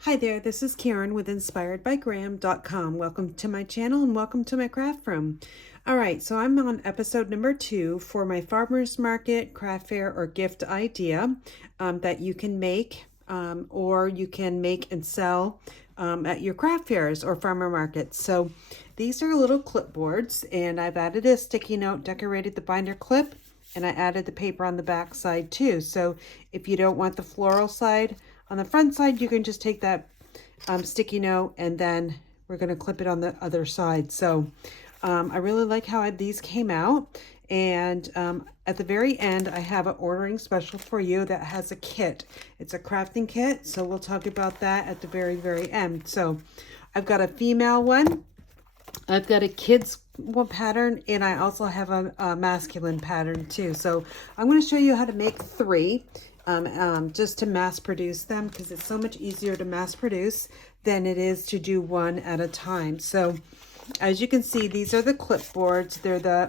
Hi there, this is Karen with inspiredbygram.com. Welcome to my channel and welcome to my craft room. All right, so I'm on episode number 2 for my farmer's market, craft fair, or gift idea that you can make or you can make and sell at your craft fairs or farmer markets. So these are little clipboards, and I've added a sticky note, decorated the binder clip, and I added the paper on the back side too. So if you don't want the floral side on the front side, you can just take that sticky note and then we're going to clip it on the other side. So I really like how these came out. And at the very end, I have an ordering special for you that has a kit. It's a crafting kit. So we'll talk about that at the very, very end. So I've got a female one. I've got a kid's one pattern, and I also have a masculine pattern too. So I'm going to show you how to make 3 just to mass produce them, because it's so much easier to mass produce than it is to do one at a time. So as you can see, these are the clipboards.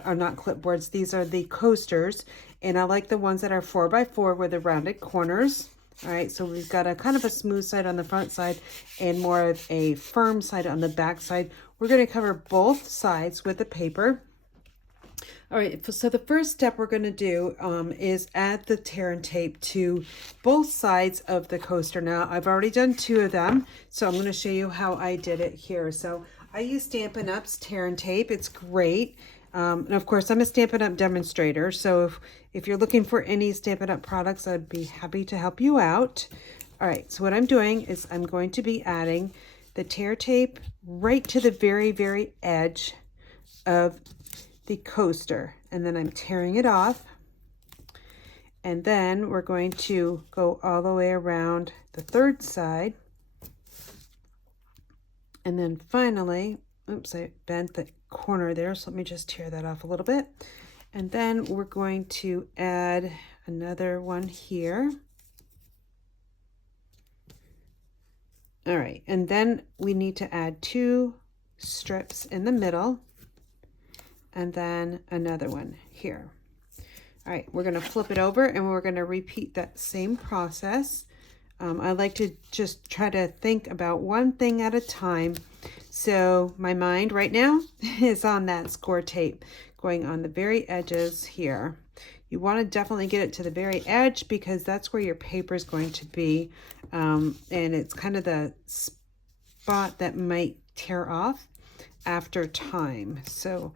Are not clipboards, these are the coasters, and I like the ones that are 4x4 with the rounded corners. All right, so we've got a kind of a smooth side on the front side and more of a firm side on the back side. We're going to cover both sides with the paper. All right, so the first step we're going to do is add the tear and tape to both sides of the coaster. Now, I've already done 2 of them, so I'm going to show you how I did it here. So I use Stampin' Up's tear and tape. It's great. And of course, I'm a Stampin' Up demonstrator, so if you're looking for any Stampin' Up products, I'd be happy to help you out. All right, so what I'm doing is I'm going to be adding the tear tape right to the very, very edge of the coaster, and then I'm tearing it off, and then we're going to go all the way around the third side, and then finally, oops, I bent the corner there, so let me just tear that off a little bit, and then we're going to add another one here. All right, and then we need to add 2 strips in the middle, and then another one here. All right, we're going to flip it over and we're going to repeat that same process. I like to just try to think about one thing at a time. So my mind right now is on that score tape going on the very edges here. You want to definitely get it to the very edge because that's where your paper is going to be. And it's kind of the spot that might tear off after time. So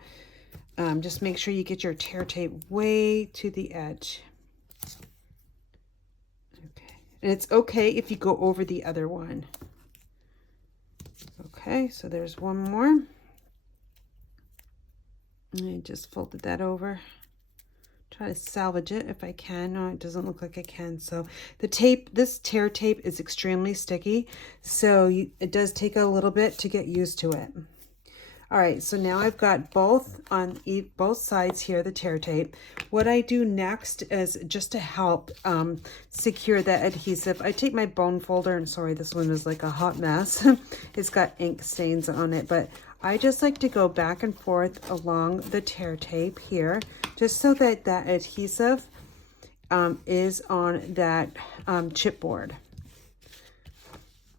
just make sure you get your tear tape way to the edge. Okay, and it's okay if you go over the other one. Okay, so there's one more. I just folded that over. Try to salvage it if I can. No, it doesn't look like I can. So the tape, this tear tape is extremely sticky, so it does take a little bit to get used to it. All right, so now I've got both on both sides here, the tear tape. What I do next is just to help secure that adhesive, I take my bone folder, and sorry, this one is like a hot mess. It's got ink stains on it, but I just like to go back and forth along the tear tape here, just so that that adhesive is on that chipboard.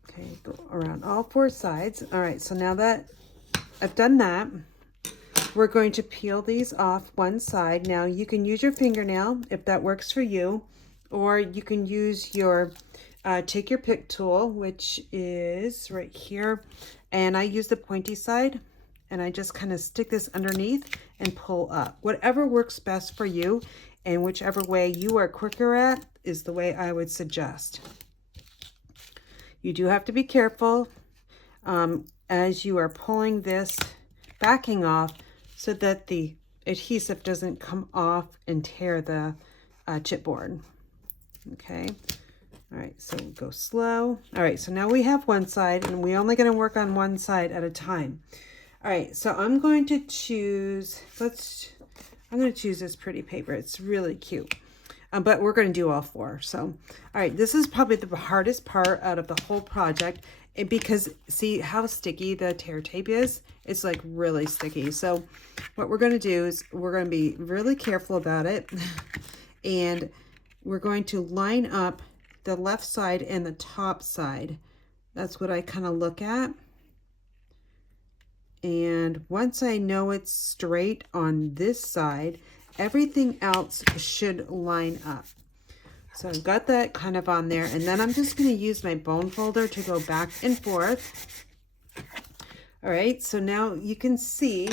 Okay, go around all 4 sides. All right, so now that I've done that, we're going to peel these off one side. Now you can use your fingernail if that works for you, or you can use your, take your pick tool, which is right here. And I use the pointy side, and I just kind of stick this underneath and pull up. Whatever works best for you, and whichever way you are quicker at is the way I would suggest. You do have to be careful as you are pulling this backing off so that the adhesive doesn't come off and tear the chipboard. Okay. All right, so we'll go slow. All right, so now we have one side, and we're only going to work on one side at a time. All right, so I'm going to choose, I'm going to choose this pretty paper. It's really cute. But we're going to do all 4. So, all right, this is probably the hardest part out of the whole project, and because see how sticky the tear tape is? It's like really sticky. So what we're going to do is we're going to be really careful about it, and we're going to line up the left side and the top side That's what I kind of look at. And once I know it's straight on this side, everything else should line up. So I've got that kind of on there, and then I'm just going to use my bone folder to go back and forth. All right, so now you can see,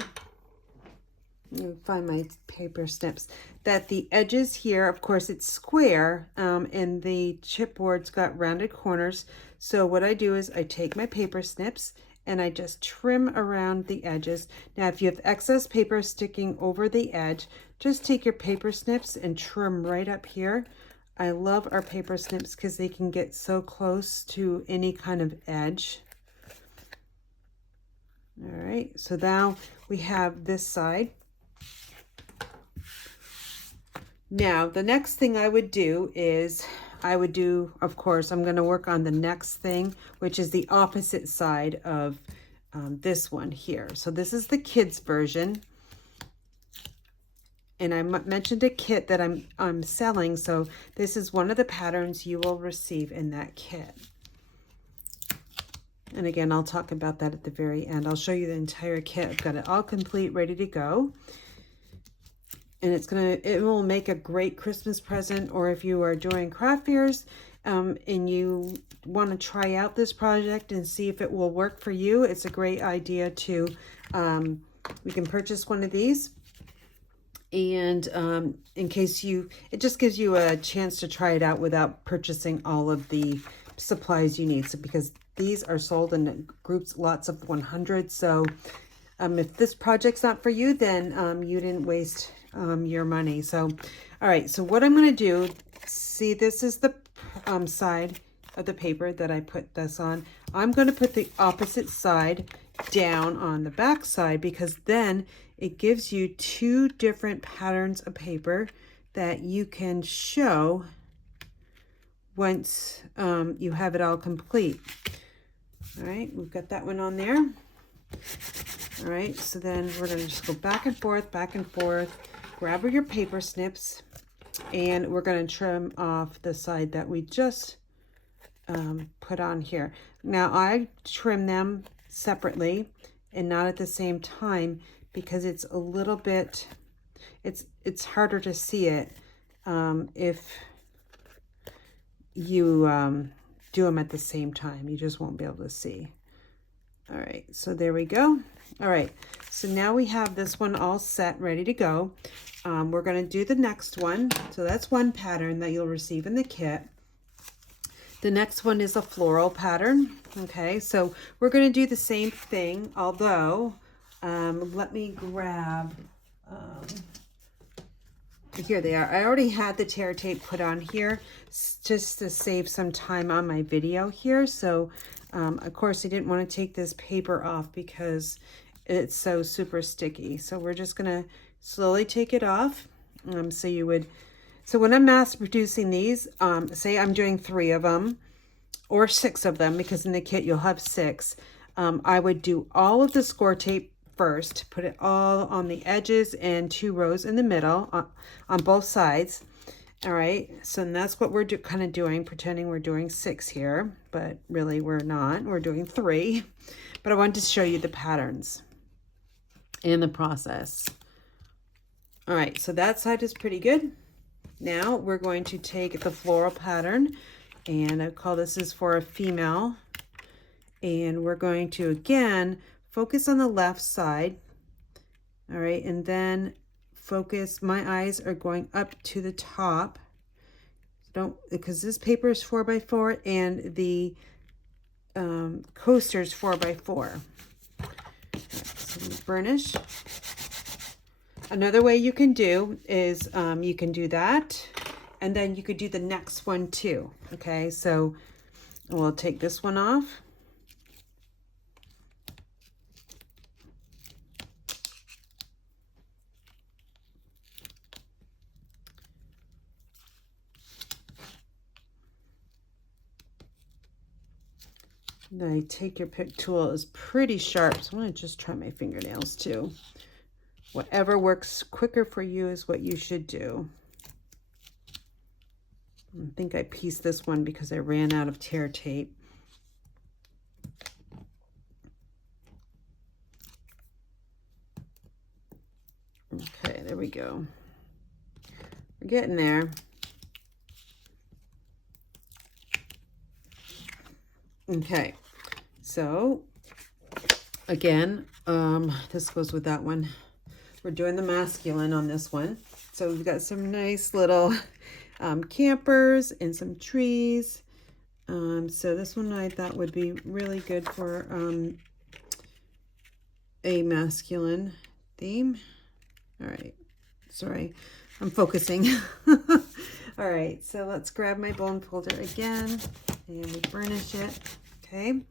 let me find my paper snips, that the edges here, of course it's square, and the chipboard's got rounded corners. So what I do is I take my paper snips and I just trim around the edges. Now, if you have excess paper sticking over the edge, just take your paper snips and trim right up here. I love our paper snips because they can get so close to any kind of edge. All right, so now we have this side. Now, the next thing I would do is, of course, I'm going to work on the next thing, which is the opposite side of this one here. So this is the kids version. And I mentioned a kit that I'm selling, so this is one of the patterns you will receive in that kit. And again, I'll talk about that at the very end. I'll show you the entire kit. I've got it all complete, ready to go. And it will make a great Christmas present, or if you are doing craft fairs and you want to try out this project and see if it will work for you, it's a great idea to, we can purchase one of these. And in case it just gives you a chance to try it out without purchasing all of the supplies you need. So because these are sold in groups, lots of 100. So if this project's not for you, then you didn't waste your money. So, all right. So what I'm going to do, see, this is the side of the paper that I put this on. I'm going to put the opposite side down on the back side, because then it gives you two different patterns of paper that you can show once you have it all complete. All right, we've got that one on there. All right, so then we're going to just go back and forth, grab your paper snips, and we're going to trim off the side that we just put on here. Now, I trim them separately and not at the same time, because it's a little bit, it's harder to see it if you do them at the same time. You just won't be able to see. All right, so there we go. All right, so now we have this one all set, ready to go. We're going to do the next one. So that's one pattern that you'll receive in the kit. The next one is a floral pattern. Okay, so we're going to do the same thing, although let me grab, here they are. I already had the tear tape put on here just to save some time on my video here. So of course I didn't want to take this paper off because it's so super sticky. So we're just going to slowly take it off. So when I'm mass producing these, say I'm doing 3 of them or 6 of them, because in the kit you'll have 6. I would do all of the score tape first, put it all on the edges and 2 rows in the middle on both sides. All right, so that's what we're kind of doing, pretending we're doing 6 here, but really we're not. We're doing 3. But I wanted to show you the patterns and the process. All right, so that side is pretty good. Now we're going to take the floral pattern, and I call this is for a female, and we're going to again focus on the left side. All right, and then focus, my eyes are going up to the top. Because this paper is 4x4 and the coaster is 4x4. So burnish. Another way you can do is you can do that, and then you could do the next one too. Okay, so we'll take this one off. Then I take your pick tool, is pretty sharp, so I'm going to just try my fingernails too. Whatever works quicker for you is what you should do. I think I pieced this one because I ran out of tear tape. Okay, there we go. We're getting there. Okay, so again, this goes with that one. We're doing the masculine on this one. So we've got some nice little campers and some trees. So this one I thought would be really good for a masculine theme. All right, sorry, I'm focusing. All right, so let's grab my bone folder again and we burnish it. Okay,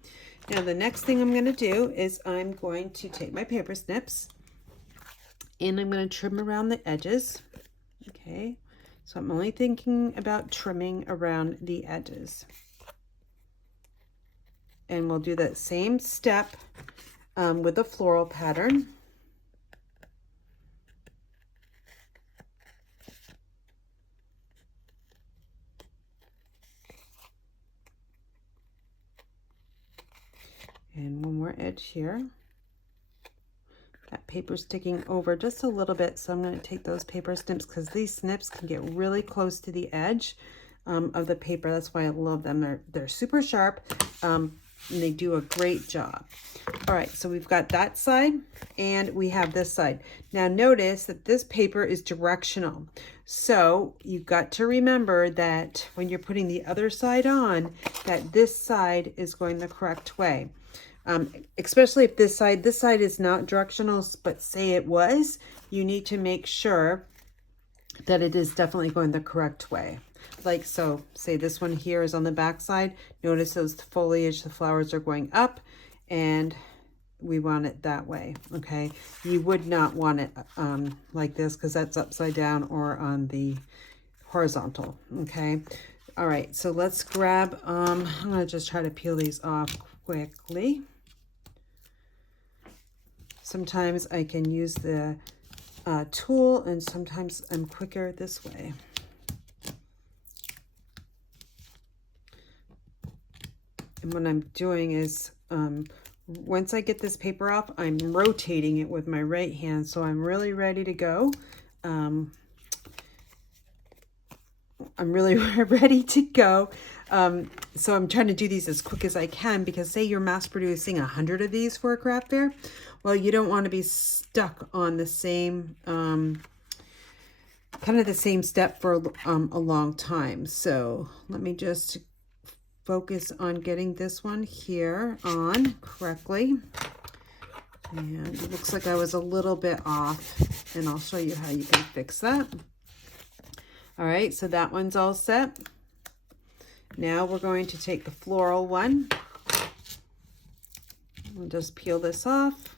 now the next thing I'm going to do is I'm going to take my paper snips and I'm going to trim around the edges. Okay, so I'm only thinking about trimming around the edges. And we'll do that same step with the floral pattern. And one more edge here. That paper's sticking over just a little bit, so I'm going to take those paper snips because these snips can get really close to the edge of the paper. That's why I love them. They're super sharp and they do a great job. All right, so we've got that side and we have this side. Now notice that this paper is directional. So you've got to remember that when you're putting the other side on, that this side is going the correct way. Especially if this side is not directional, but say it was, you need to make sure that it is definitely going the correct way. Like so, say this one here is on the back side. Notice those foliage, the flowers are going up and we want it that way, okay? You would not want it like this because that's upside down or on the horizontal, okay? All right, so let's grab, I'm gonna just try to peel these off quickly. Sometimes I can use the tool and sometimes I'm quicker this way. And what I'm doing is, once I get this paper off, I'm rotating it with my right hand. So I'm really ready to go. I'm really ready to go. So I'm trying to do these as quick as I can because say you're mass producing 100 of these for a craft fair. Well, you don't want to be stuck on the same, kind of the same step for a long time. So let me just focus on getting this one here on correctly. And it looks like I was a little bit off, and I'll show you how you can fix that. All right, so that one's all set. Now we're going to take the floral one. We'll just peel this off.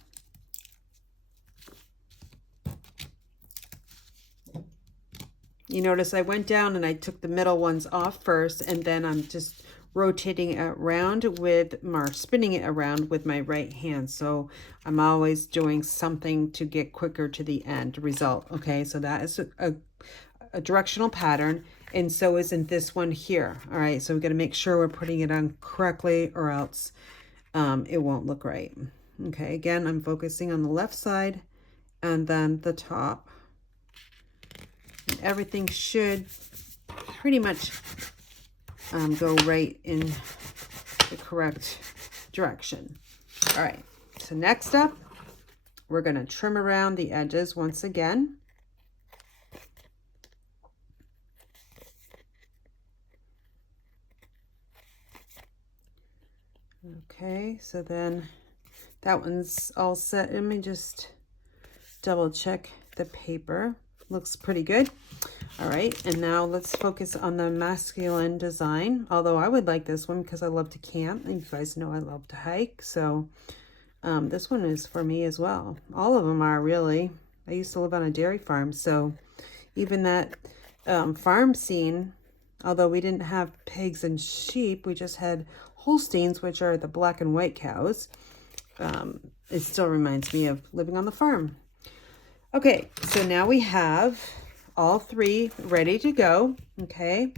You notice I went down and I took the middle ones off first, and then I'm just rotating it around with, or spinning it around with my right hand. So I'm always doing something to get quicker to the end result. Okay, so that is a directional pattern, and so isn't this one here. All right, so we're going to make sure we're putting it on correctly or else it won't look right. Okay, again, I'm focusing on the left side and then the top. And everything should pretty much go right in the correct direction. All right, so next up, we're going to trim around the edges once again. Okay, so then that one's all set. Let me just double check the paper. Looks pretty good. All right, and now let's focus on the masculine design. Although I would like this one because I love to camp. And you guys know I love to hike. So this one is for me as well. All of them are really. I used to live on a dairy farm. So even that farm scene, although we didn't have pigs and sheep, we just had Holsteins, which are the black and white cows. It still reminds me of living on the farm. Okay, so now we have all three ready to go. Okay,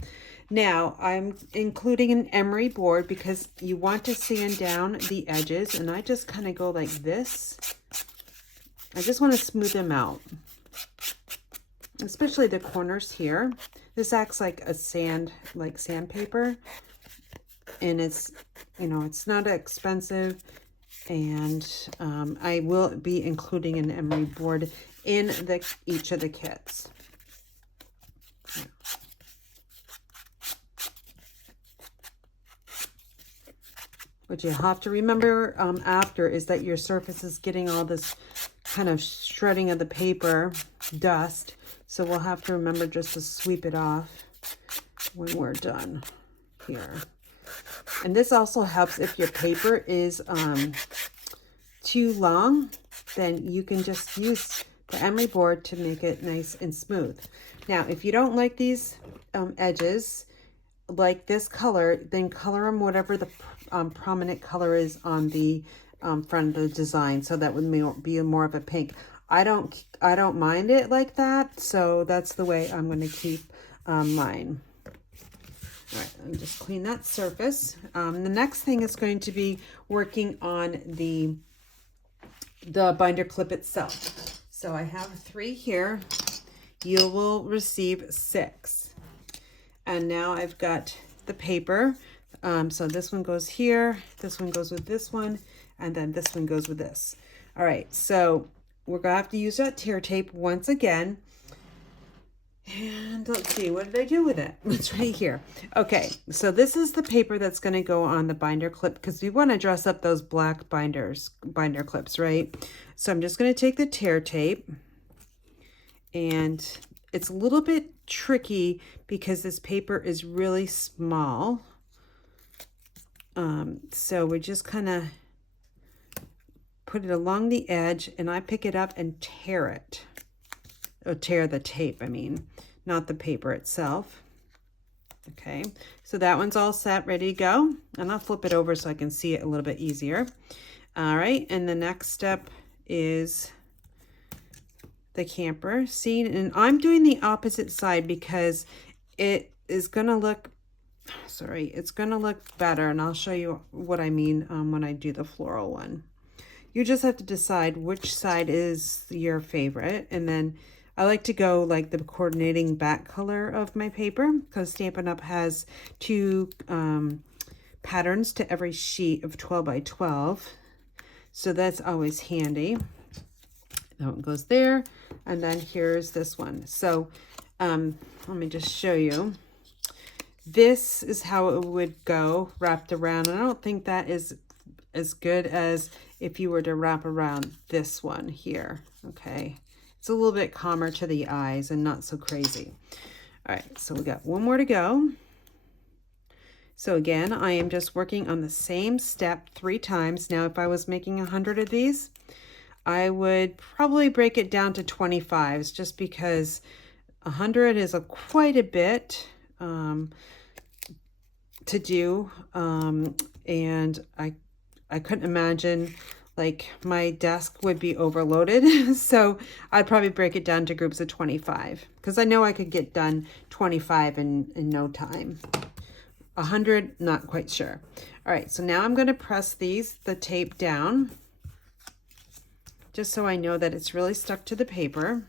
now I'm including an emery board because you want to sand down the edges, and I just kind of go like this. I just want to smooth them out. especially the corners here. This acts like a sandpaper, and it's, you know, it's not expensive. And I will be including an emery board in each of the kits. What you have to remember after is that your surface is getting all this kind of shredding of the paper dust. So we'll have to remember just to sweep it off when we're done here. And this also helps if your paper is too long, then you can just use the emery board to make it nice and smooth. Now, if you don't like these edges, like this color, then color them whatever the prominent color is on the front of the design, so that would be more of a pink. I don't mind it like that, so that's the way I'm going to keep mine. All right, let me just clean that surface. The next thing is going to be working on the binder clip itself. So I have 3 here. You will receive 6. And now I've got the paper. So this one goes here, this one goes with this one, and then this one goes with this. All right, so we're gonna have to use that tear tape once again. And let's see, what did I do with it? It's right here. Okay, so this is the paper that's gonna go on the binder clip, because we wanna dress up those black binder clips, right? So I'm just gonna take the tear tape, and it's a little bit tricky because this paper is really small. So we just kind of put it along the edge, and I pick it up and tear it. Or tear the tape, I mean, not the paper itself. Okay, so that one's all set, ready to go. And I'll flip it over so I can see it a little bit easier. All right, and the next step is the camper scene, and I'm doing the opposite side because it is gonna look, it's gonna look better, and I'll show you what I mean when I do the floral one. You just have to decide which side is your favorite, and then I like to go like the coordinating back color of my paper, because Stampin' Up! Has 2 patterns to every sheet of 12 by 12, so that's always handy. That one goes there, and then here's this one. So let me just show you. This is how it would go wrapped around, and I don't think that is as good as if you were to wrap around this one here. Okay, it's a little bit calmer to the eyes and not so crazy. All right, so we got one more to go. So again, I am just working on the same step 3 times. Now, if I was making 100 of these, I would probably break it down to 25s, just because 100 is quite a bit to do, and I couldn't imagine, like, my desk would be overloaded. So I'd probably break it down to groups of 25, because I know I could get done 25 in no time. 100, not quite sure. All right, so now I'm going to press the tape down, just so I know that it's really stuck to the paper.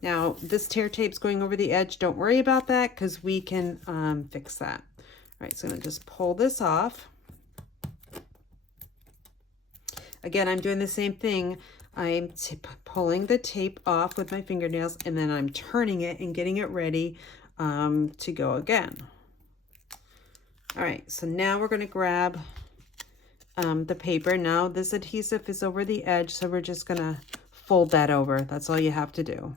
Now, this tear tape's going over the edge. Don't worry about that, because we can fix that. All right, so I'm going to just pull this off. Again, I'm doing the same thing. I'm pulling the tape off with my fingernails, and then I'm turning it and getting it ready to go again. All right, so now we're going to grab the paper. Now this adhesive is over the edge, so we're just going to fold that over. That's all you have to do.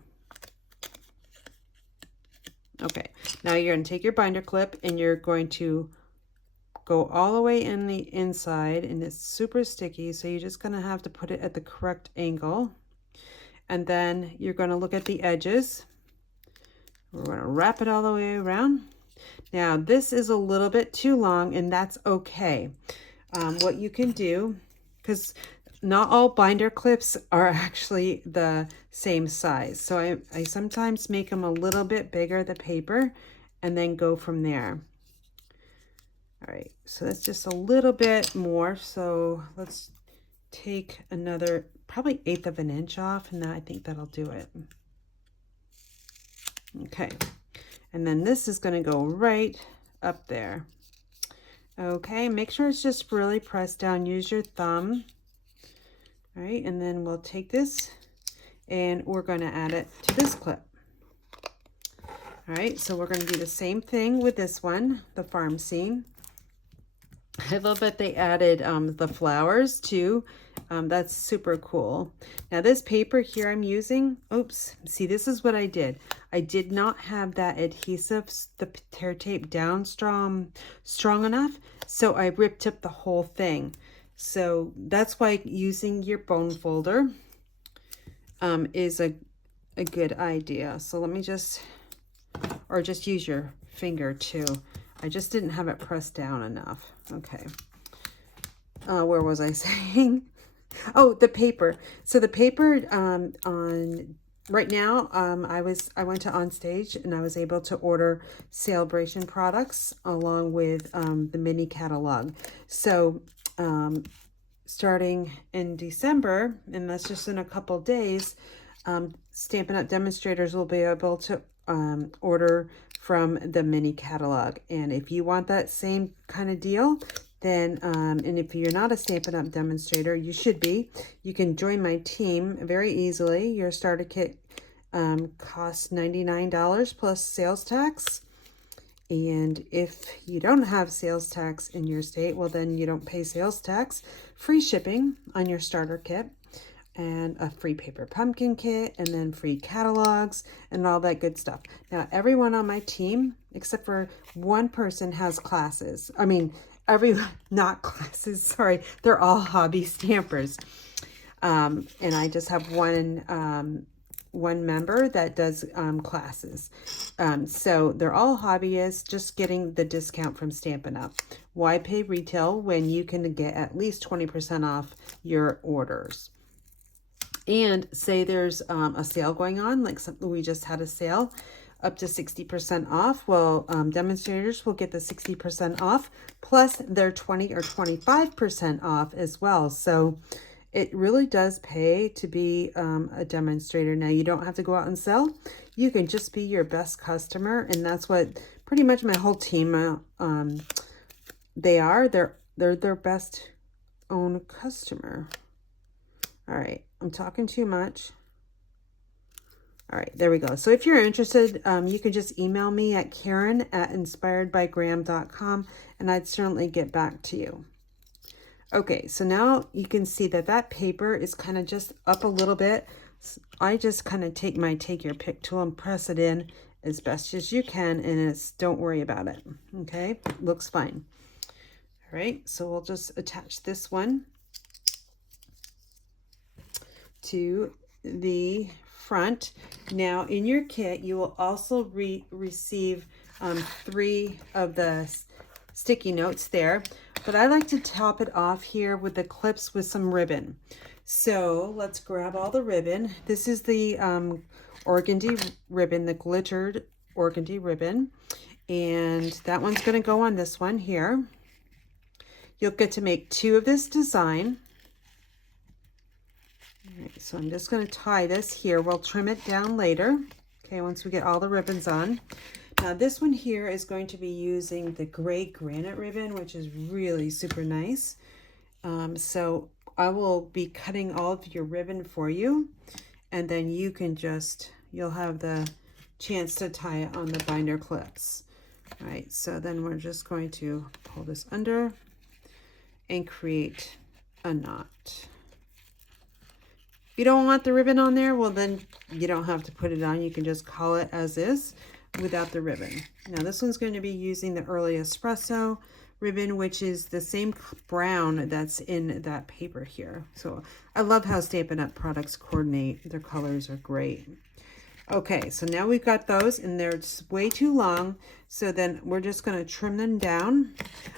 Okay, now you're going to take your binder clip, and you're going to go all the way in the inside, and it's super sticky, so you're just going to have to put it at the correct angle. And then you're going to look at the edges. We're going to wrap it all the way around. Now, this is a little bit too long, and that's okay. What you can do, because not all binder clips are actually the same size, so I sometimes make them a little bit bigger, the paper, and then go from there. All right, so that's just a little bit more, so let's take another probably 1/8 of an inch off, and I think that'll do it. Okay, and then this is going to go right up there. Okay, make sure it's just really pressed down. Use your thumb. All right, and then we'll take this and we're going to add it to this clip. All right, so we're going to do the same thing with this one, the farm scene. I love that they added the flowers too. That's super cool. Now this paper here I'm using, oops, see, this is what I did. I did not have that adhesive, the tear tape down strong enough, so I ripped up the whole thing. So that's why using your bone folder is a good idea. So let me just, or just use your finger too. I just didn't have it pressed down enough. Okay. Where was I saying? Oh, the paper. So the paper on right now, I went to Onstage and I was able to order Celebration products along with the mini catalog. So starting in December, and that's just in a couple days, Stampin' Up! Demonstrators will be able to order from the mini catalog. And if you want that same kind of deal, then and if you're not a Stampin' Up! Demonstrator, you should be. You can join my team very easily. Your starter kit costs $99 plus sales tax. And if you don't have sales tax in your state, well, then you don't pay sales tax. Free shipping on your starter kit, and a free paper pumpkin kit, and then free catalogs and all that good stuff. Now, everyone on my team, except for one person, has classes. I mean, not classes, sorry. They're all hobby stampers. And I just have one member that does classes. So they're all hobbyists, just getting the discount from Stampin' Up! Why pay retail when you can get at least 20% off your orders? And say there's a sale going on, like we just had a sale up to 60% off. Well, demonstrators will get the 60% off plus their 20 or 25% off as well. So it really does pay to be a demonstrator. Now, you don't have to go out and sell. You can just be your best customer, and that's what pretty much my whole team they are. They're their best own customer. All right, I'm talking too much. All right, there we go. So if you're interested, you can just email me at Karen@inspiredbygram.com, and I'd certainly get back to you. Okay, so now you can see that that paper is kind of just up a little bit. I just kind of take your pick tool and press it in as best as you can, and don't worry about it. Okay, looks fine. All right, so we'll just attach this one to the front. Now in your kit, you will also receive 3 of the sticky notes there, but I like to top it off here with the clips with some ribbon. So let's grab all the ribbon. This is the organdy ribbon, the glittered organdy ribbon, and that one's going to go on this one here. You'll get to make 2 of this design. All right, so I'm just going to tie this here. We'll trim it down later, okay, once we get all the ribbons on. Now this one here is going to be using the gray granite ribbon, which is really super nice. So I will be cutting all of your ribbon for you, and then you can you'll have the chance to tie it on the binder clips. All right, so then we're just going to pull this under and create a knot. If you don't want the ribbon on there, well, then you don't have to put it on. You can just call it as is without the ribbon. Now this one's going to be using the Early Espresso ribbon, which is the same brown that's in that paper here. So I love how Stampin' Up! Products coordinate. Their colors are great. Okay, so now we've got those, and they're way too long, so then we're just going to trim them down,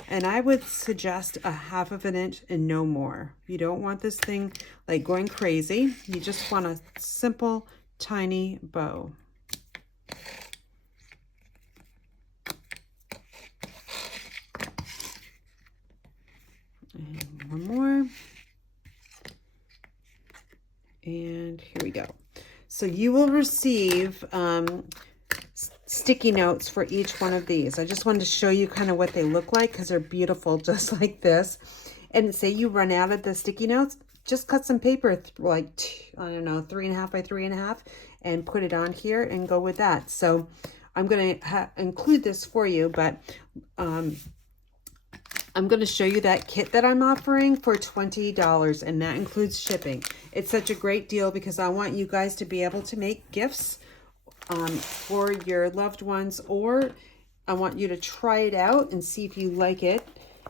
and I would suggest a 1/2 inch and no more. You don't want this thing like going crazy. You just want a simple, tiny bow. And one more. And here we go. So you will receive sticky notes for each one of these. I just wanted to show you kind of what they look like because they're beautiful just like this. And say you run out of the sticky notes, just cut some paper like, I don't know, 3.5 by 3.5 and put it on here and go with that. So I'm going to include this for you, but I'm going to show you that kit that I'm offering for $20, and that includes shipping. It's such a great deal because I want you guys to be able to make gifts for your loved ones, or I want you to try it out and see if you like it.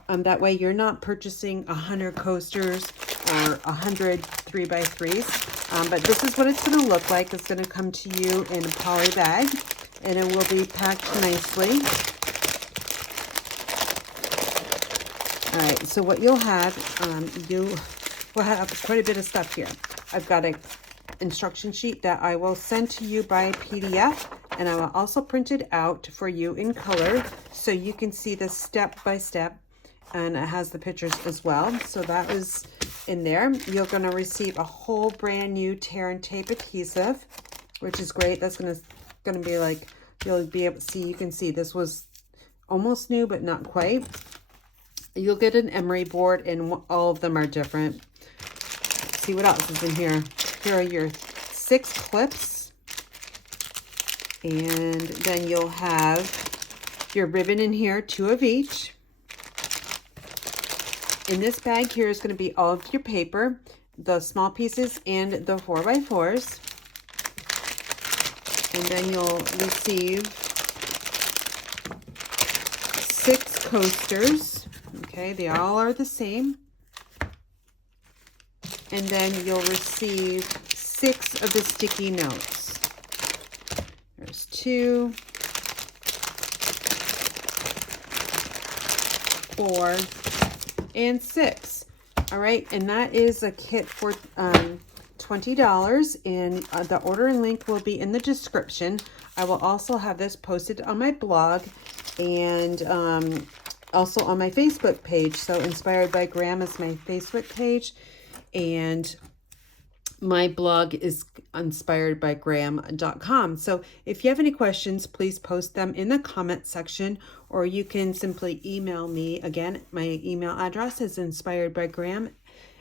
That way you're not purchasing 100 coasters or 100 3x3s. But this is what it's going to look like. It's going to come to you in a poly bag, and it will be packed nicely. All right, so what you'll have, you will have quite a bit of stuff here. I've got an instruction sheet that I will send to you by PDF, and I will also print it out for you in color so you can see this step by step, and it has the pictures as well. So that is in there. You're going to receive a whole brand new tear and tape adhesive, which is great. That's going to be like, you'll be able to see, you can see this was almost new, but not quite. You'll get an emery board, and all of them are different. Let's see what else is in here. Here are your 6 clips. And then you'll have your ribbon in here, 2 of each. In this bag here is going to be all of your paper, the small pieces and the 4x4s. And then you'll receive 6 coasters. Okay, they all are the same. And then you'll receive 6 of the sticky notes. There's 2, 4, and 6. All right, and that is a kit for $20, and the order link will be in the description. I will also have this posted on my blog and also on my Facebook page. So Inspired by Graham is my Facebook page, and my blog is inspiredbygraham.com. So if you have any questions, please post them in the comment section, or you can simply email me. Again, my email address is inspiredbygraham,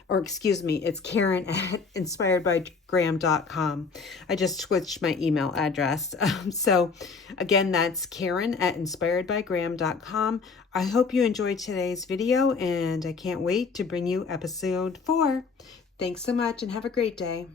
or excuse me, it's Karen at inspiredbygraham.com. I just switched my email address. So again, that's Karen at inspiredbygraham.com. I hope you enjoyed today's video, and I can't wait to bring you episode 4. Thanks so much, and have a great day.